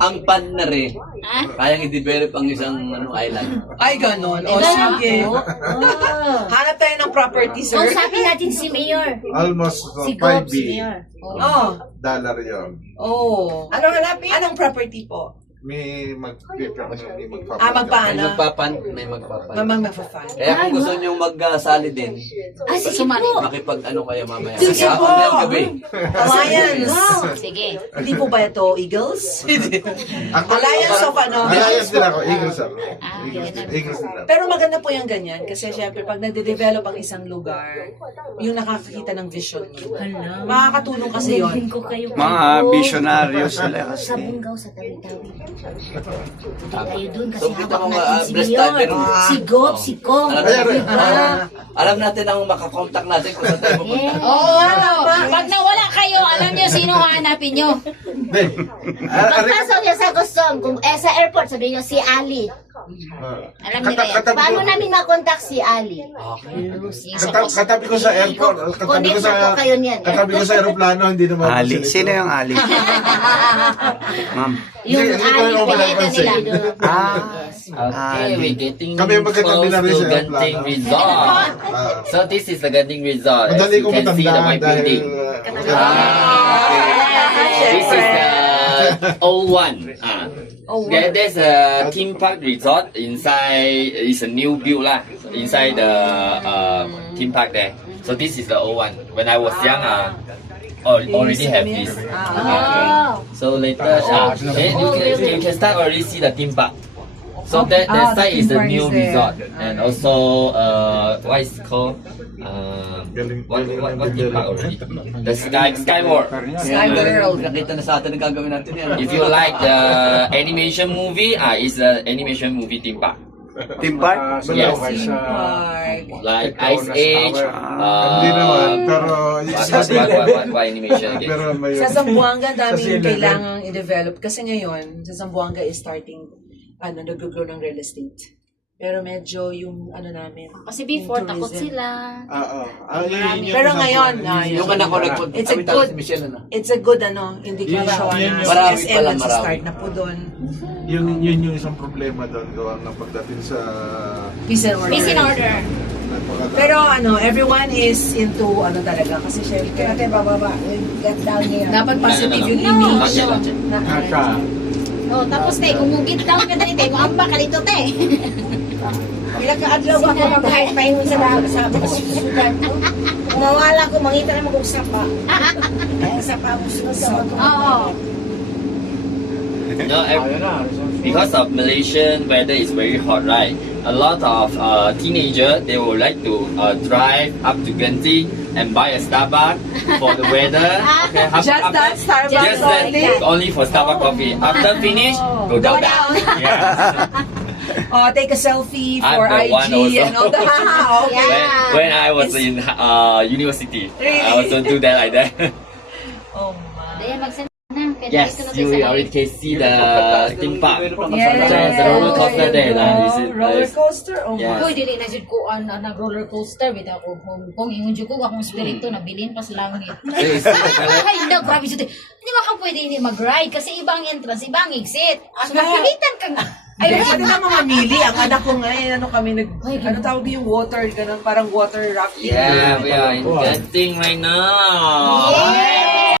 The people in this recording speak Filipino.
Ang Panare, kayang i-develop ang isang island. Ay, ganon. O, sige. Hanap tayo ng property, sir. Kausapin natin si Mayor. Almost Si 5 Gob, si Mayor. Oh. dollar yun. Oh. Anong hanapin? Anong property po? May magpapaano. May magpapan. Mamang mafa-fan. Kaya kung gusto nyo magsali din, Sige po. makipag-ano kayo mamaya. Sige po. Mamayang gabi. Alliance. Sige. Hindi po ba ito Eagles? Alliance of ano? Alliance din ako. Eagles ako. ganun. Eagles din ako. Pero maganda po yung ganyan kasi syempre pag nagde-develop ang isang lugar, yung nakakakita ng vision mo. Makakatulong kasi yun. Sabihin ko kayo. Mga visionaryo sila Sa kasi. Bungaw, sa Tawi-Tawi. Punta kayo dun kasi So, kita hawak mo, natin si blessed Mayor. tayo, pero- Si Gob, si Kong. Alam natin ang makakontakt natin kung saan tayo pupunta. Yeah. Oo, pag nawala kayo, alam nyo sino hahanapin nyo. Hindi. Pagpasok niya sa Gustong, kung sa airport, sabihin niyo si Ali. Alam nila yan. Paano namin makontak si Ali? Katabi ko sa airport. Katabi ko Connect na po sa kayo niyan. katabi ko sa aeroplano, hindi naman. Ali. Sino yung Ali? Ma'am. Yung Hindi ko Ali, yung pineda pansin. nila. Okay, we're getting Kami ang magkatabi na rin close sa to Genting aeroplano. Resort. So this is the Genting Resort. As Madali you ko can see the matandaan white dahil building. This is the O1. There's a theme park resort inside. It's a new build lah. Inside the theme park there. So this is the O1. When I was young, already have this. So later, you can start already see the theme park. So that side is the new resort, and also what is it called? What theme park already? The Skywalk. Sky World, nakita na sa atin ang gagawin natin yan. If you like the animation movie, it's the animation movie theme park. Team Park? Yes, Park. like Ice Age. Hindi naman, pero What animation again? pero may Sa Zamboanga, dami Sa yung Silver. kailangang i-develop. Kasi ngayon, sa Zamboanga is starting, nag-grow ng real estate. Pero medyo yung, namin. Kasi before, yung takot tourism. sila. Pero ngayon, Yung anak ko nagpunta, It's a good, si Michelle, it's a good, indication Yun, na marami si SM pala, start na po doon. yun yung isang problema doon gawa ng pagdating sa Peace and order. Peace in order. napakadami. Pero everyone is into talaga. Kasi syempre, natin bababa. Get down here. Dapat positive yung image. Oh, tapos te, gumugit daw ka dali te, muamba ka dito te. Pinakaadlaw ako mag-high pain sa bahay sa susugan ko. Kung mawala ko, mangita naman kong sapa. Kaya sapa mo susunod. Oo. No, because of Malaysian weather is very hot, right? A lot of teenagers they would like to drive up to Genting and buy a Starbucks for the weather. Okay, Just that Starbucks Just that, only for Starbucks coffee. After finish, go down. Yeah. Take a selfie I'm for the IG one also. and all that. Okay. When I was in university, I also do that like that. Oh my. Dahil magsama na. Kaya Yes, dito na you tayo sa already can see the theme park. Yes. The roller coaster there. Roller coaster? Oh Yes. my. Uy, dili na jud ko nag-roller coaster with ako. Kung ingon jud ko akong spirito nabilin pa sa langit. Ay, no, grabe jud. Hindi mo ka pwede hindi mag-ride kasi ibang entrance, ibang exit. Ang napilitan ka nga. Ay, na mamamili. Ang anak ko nga, kami tawag yung water, ganun, parang water rafting. Yeah, we are in Genting right now. Yeah!